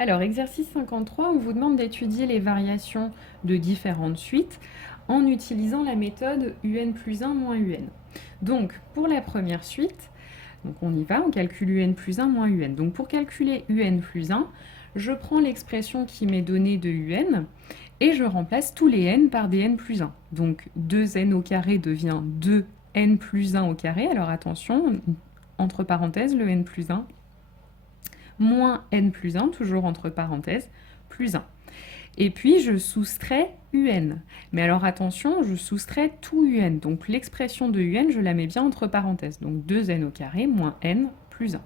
Alors, exercice 53, on vous demande d'étudier les variations de différentes suites en utilisant la méthode UN plus 1 moins UN. Donc, pour la première suite, donc on y va, on calcule UN plus 1 moins UN. Donc, pour calculer UN plus 1, je prends l'expression qui m'est donnée de UN et je remplace tous les n par des n plus 1. Donc, 2n au carré devient 2n plus 1 au carré. Alors, attention, entre parenthèses, le n plus 1 moins n plus 1, toujours entre parenthèses, plus 1. Et puis, je soustrais un. Mais alors, attention, je soustrais tout un. Donc, l'expression de un, je la mets bien entre parenthèses. Donc, 2n au carré moins n plus 1.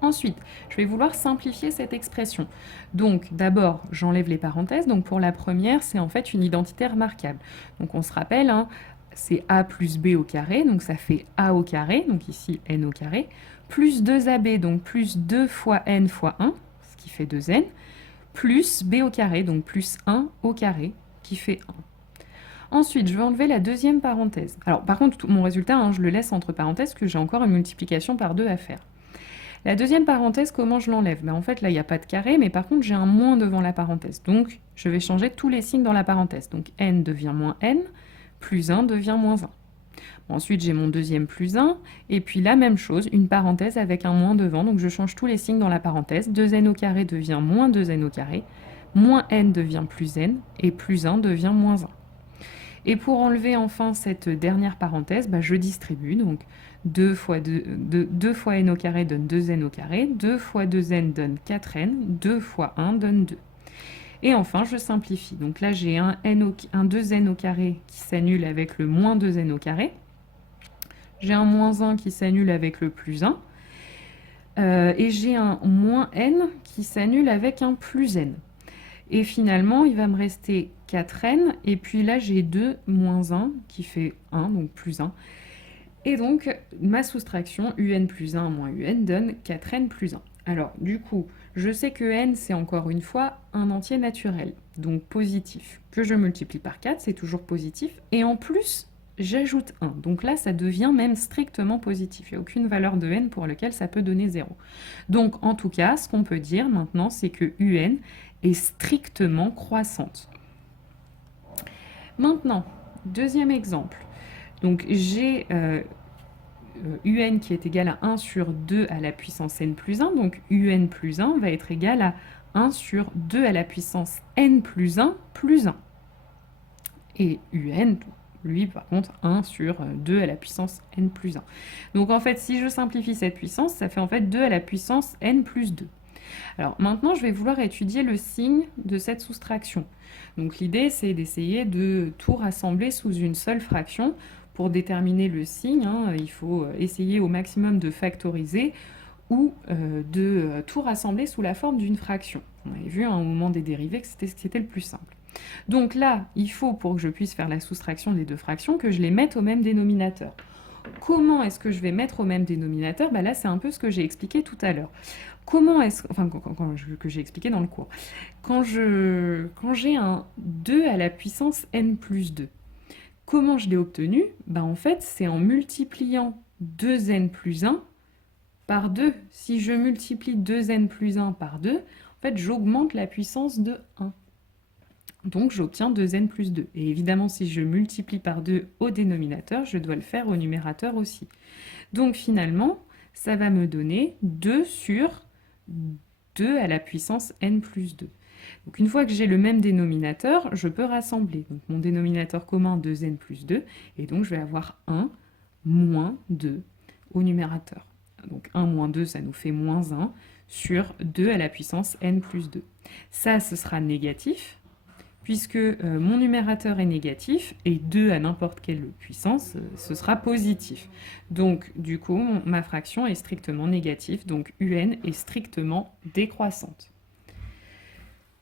Ensuite, je vais vouloir simplifier cette expression. Donc, d'abord, j'enlève les parenthèses. Donc, pour la première, c'est en fait une identité remarquable. Donc, on se rappelle, hein, c'est a plus b au carré, donc ça fait a au carré, donc ici n au carré, plus 2ab, donc plus 2 fois n fois 1, ce qui fait 2n, plus b au carré, donc plus 1 au carré, qui fait 1. Ensuite, je vais enlever la deuxième parenthèse. Alors, par contre, mon résultat, hein, je le laisse entre parenthèses, parce que j'ai encore une multiplication par 2 à faire. La deuxième parenthèse, comment je l'enlève? En fait, là, il n'y a pas de carré, mais par contre, j'ai un moins devant la parenthèse. Donc, je vais changer tous les signes dans la parenthèse. Donc, n devient moins n, plus 1 devient moins 1. Ensuite, j'ai mon deuxième plus 1, et puis la même chose, une parenthèse avec un moins devant, donc je change tous les signes dans la parenthèse. 2n au carré devient moins 2n au carré, moins n devient plus n, et plus 1 devient moins 1. Et pour enlever enfin cette dernière parenthèse, je distribue, donc 2 fois n au carré donne 2n au carré, 2 fois 2n donne 4n, 2 fois 1 donne 2. Et enfin, je simplifie. Donc là, j'ai un 2n au carré qui s'annule avec le moins 2n au carré. J'ai un moins 1 qui s'annule avec le plus 1. Et j'ai un moins n qui s'annule avec un plus n. Et finalement, il va me rester 4n. Et puis là, j'ai 2 moins 1 qui fait 1, donc plus 1. Et donc, ma soustraction, un plus 1 moins un, donne 4n plus 1. Alors, du coup, je sais que n, c'est encore une fois un entier naturel, donc positif, que je multiplie par 4, c'est toujours positif. Et en plus, j'ajoute 1. Donc là, ça devient même strictement positif. Il n'y a aucune valeur de n pour laquelle ça peut donner 0. Donc, en tout cas, ce qu'on peut dire maintenant, c'est que un est strictement croissante. Maintenant, deuxième exemple. Donc, j'ai un qui est égal à 1 sur 2 à la puissance n plus 1. Donc, un plus 1 va être égal à 1 sur 2 à la puissance n plus 1 plus 1. Et un, lui, par contre, 1 sur 2 à la puissance n plus 1. Donc, en fait, si je simplifie cette puissance, ça fait en fait 2 à la puissance n plus 2. Alors, maintenant, je vais vouloir étudier le signe de cette soustraction. Donc, l'idée, c'est d'essayer de tout rassembler sous une seule fraction. Pour déterminer le signe, hein, il faut essayer au maximum de factoriser ou de tout rassembler sous la forme d'une fraction. On avait vu à un moment des dérivés que c'était le plus simple. Donc là, il faut, pour que je puisse faire la soustraction des deux fractions, que je les mette au même dénominateur. Comment est-ce que je vais mettre au même dénominateur? Là, c'est un peu ce que j'ai expliqué tout à l'heure. Comment est-ce... Enfin, que j'ai expliqué dans le cours. Quand j'ai un 2 à la puissance n plus 2, comment je l'ai obtenu? En fait, c'est en multipliant 2n plus 1 par 2. Si je multiplie 2n plus 1 par 2, en fait, j'augmente la puissance de 1. Donc, j'obtiens 2n plus 2. Et évidemment, si je multiplie par 2 au dénominateur, je dois le faire au numérateur aussi. Donc, finalement, ça va me donner 2 sur 2 à la puissance n plus 2. Donc, une fois que j'ai le même dénominateur, je peux rassembler. Donc, mon dénominateur commun, 2n plus 2, et donc je vais avoir 1 moins 2 au numérateur. Donc, 1 moins 2, ça nous fait moins 1 sur 2 à la puissance n plus 2. Ça, ce sera négatif, puisque mon numérateur est négatif, et 2 à n'importe quelle puissance, ce sera positif. Donc, du coup, ma fraction est strictement négative, donc un est strictement décroissante.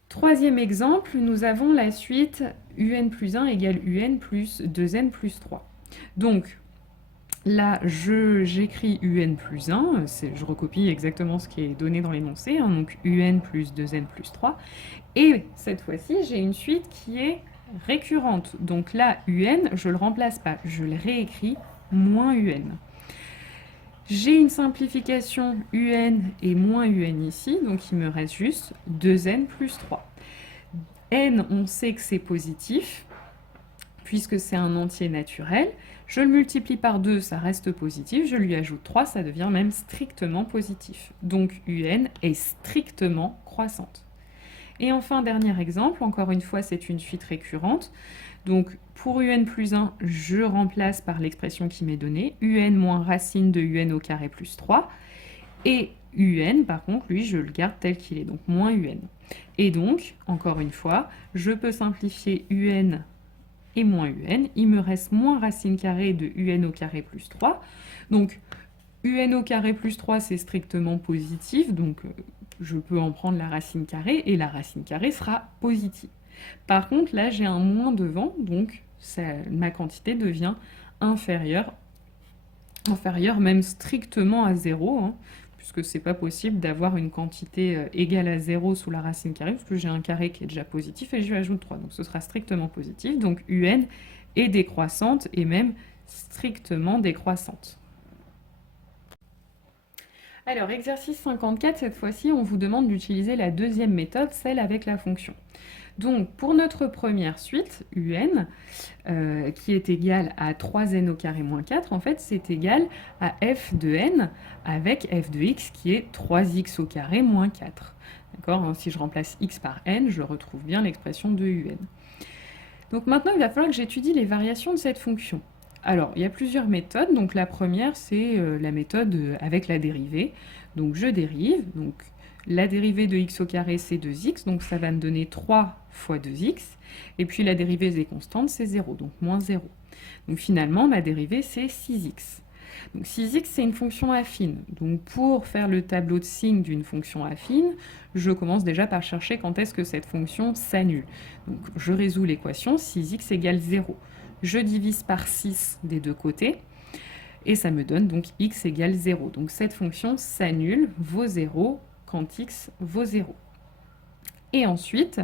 Troisième exemple, nous avons la suite un plus 1 égale un plus 2n plus 3. Donc, là, j'écris un plus 1, je recopie exactement ce qui est donné dans l'énoncé, hein, donc un plus 2n plus 3. Et cette fois-ci, j'ai une suite qui est récurrente. Donc là, un, je ne le remplace pas, je le réécris moins un. J'ai une simplification un et moins un ici, donc il me reste juste 2n plus 3. n, on sait que c'est positif, puisque c'est un entier naturel. Je le multiplie par 2, ça reste positif. Je lui ajoute 3, ça devient même strictement positif. Donc un est strictement croissante. Et enfin, dernier exemple, encore une fois, c'est une suite récurrente. Donc pour un plus 1, je remplace par l'expression qui m'est donnée, un moins racine de un au carré plus 3. Et un, par contre, lui, je le garde tel qu'il est, donc moins un. Et donc, encore une fois, je peux simplifier un et moins un. Il me reste moins racine carrée de un au carré plus 3. Donc, un au carré plus 3, c'est strictement positif, donc je peux en prendre la racine carrée, et la racine carrée sera positive. Par contre, là, j'ai un moins devant, donc ma quantité devient inférieure même strictement à 0, hein, puisque c'est pas possible d'avoir une quantité égale à 0 sous la racine carrée, parce que j'ai un carré qui est déjà positif, et je lui ajoute 3, donc ce sera strictement positif. Donc un est décroissante, et même strictement décroissante. Alors, exercice 54, cette fois-ci, on vous demande d'utiliser la deuxième méthode, celle avec la fonction. Donc, pour notre première suite, un, qui est égale à 3n au carré moins 4, en fait, c'est égal à f de n avec f de x qui est 3x au carré moins 4. D'accord? Si je remplace x par n, je retrouve bien l'expression de un. Donc maintenant, il va falloir que j'étudie les variations de cette fonction. Alors, il y a plusieurs méthodes. Donc la première, c'est la méthode avec la dérivée. Donc je dérive. Donc la dérivée de x au carré, c'est 2x. Donc ça va me donner 3 fois 2x. Et puis la dérivée des constantes, c'est 0. Donc moins 0. Donc finalement, ma dérivée, c'est 6x. Donc 6x, c'est une fonction affine. Donc pour faire le tableau de signes d'une fonction affine, je commence déjà par chercher quand est-ce que cette fonction s'annule. Donc je résous l'équation, 6x égale 0. Je divise par 6 des deux côtés, et ça me donne donc x égale 0. Donc cette fonction s'annule, vaut 0, quand x vaut 0. Et ensuite,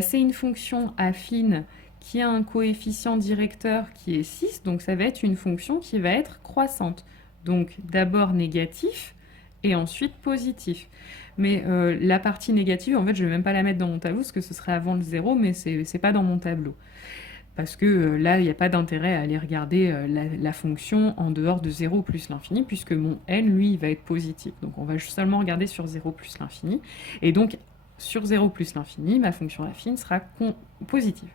c'est une fonction affine qui a un coefficient directeur qui est 6, donc ça va être une fonction qui va être croissante. Donc d'abord négatif, et ensuite positif. Mais la partie négative, en fait, je ne vais même pas la mettre dans mon tableau, parce que ce serait avant le 0, mais ce n'est pas dans mon tableau. Parce que là, il n'y a pas d'intérêt à aller regarder la fonction en dehors de 0 plus l'infini, puisque mon n, lui, il va être positif. Donc on va seulement regarder sur 0 plus l'infini. Et donc, sur 0 plus l'infini, ma fonction affine sera positive.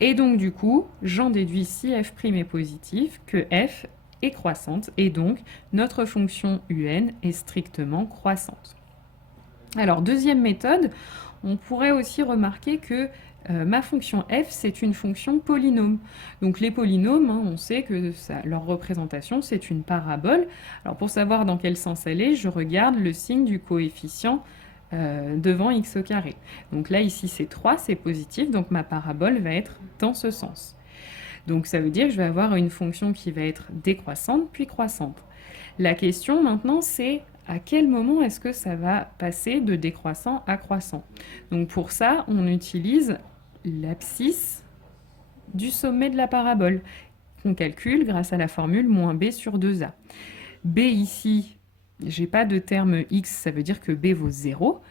Et donc, du coup, j'en déduis, si f' est positif, que f est croissante, et donc notre fonction un est strictement croissante. Alors, deuxième méthode, on pourrait aussi remarquer que ma fonction f, c'est une fonction polynôme. Donc les polynômes, on sait que leur représentation, c'est une parabole. Alors pour savoir dans quel sens elle est, je regarde le signe du coefficient devant x au carré. Donc là, ici, c'est 3, c'est positif, donc ma parabole va être dans ce sens. Donc ça veut dire que je vais avoir une fonction qui va être décroissante, puis croissante. La question maintenant, c'est à quel moment est-ce que ça va passer de décroissant à croissant? Donc pour ça, on utilise l'abscisse du sommet de la parabole, qu'on calcule grâce à la formule moins b sur 2a. b ici, j'ai pas de terme x, ça veut dire que b vaut 0.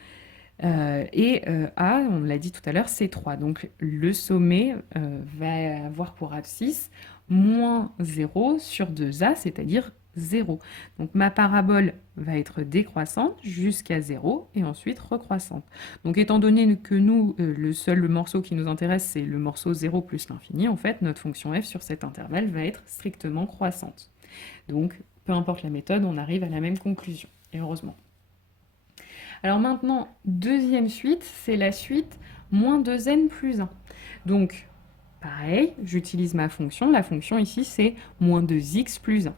Et a, on l'a dit tout à l'heure, c'est 3. Donc le sommet va avoir pour abscisse moins 0 sur 2a, c'est-à-dire 0. Donc ma parabole va être décroissante jusqu'à 0 et ensuite recroissante. Donc étant donné que nous, le morceau qui nous intéresse, c'est le morceau 0 plus l'infini, en fait, notre fonction f sur cet intervalle va être strictement croissante. Donc, peu importe la méthode, on arrive à la même conclusion, et heureusement. Alors maintenant, deuxième suite, c'est la suite moins 2n plus 1. Donc, pareil, j'utilise ma fonction. La fonction ici, c'est moins 2x plus 1.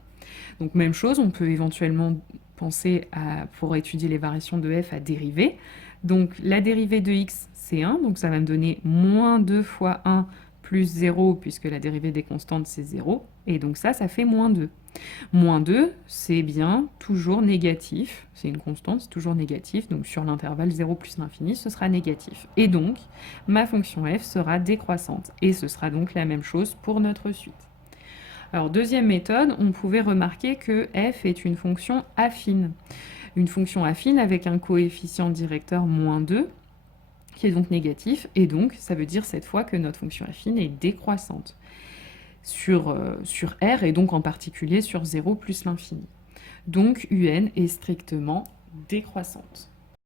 Donc même chose, on peut éventuellement penser pour étudier les variations de f à dériver. Donc la dérivée de x, c'est 1, donc ça va me donner moins 2 fois 1 plus 0, puisque la dérivée des constantes, c'est 0. Et donc ça fait moins 2. Moins 2, c'est bien toujours négatif. C'est une constante, c'est toujours négatif. Donc sur l'intervalle 0 plus l'infini, ce sera négatif. Et donc, ma fonction f sera décroissante. Et ce sera donc la même chose pour notre suite. Alors, deuxième méthode, on pouvait remarquer que f est une fonction affine. Une fonction affine avec un coefficient directeur -2, qui est donc négatif, et donc ça veut dire cette fois que notre fonction affine est décroissante sur R, et donc en particulier sur 0 plus l'infini. Donc UN est strictement décroissante.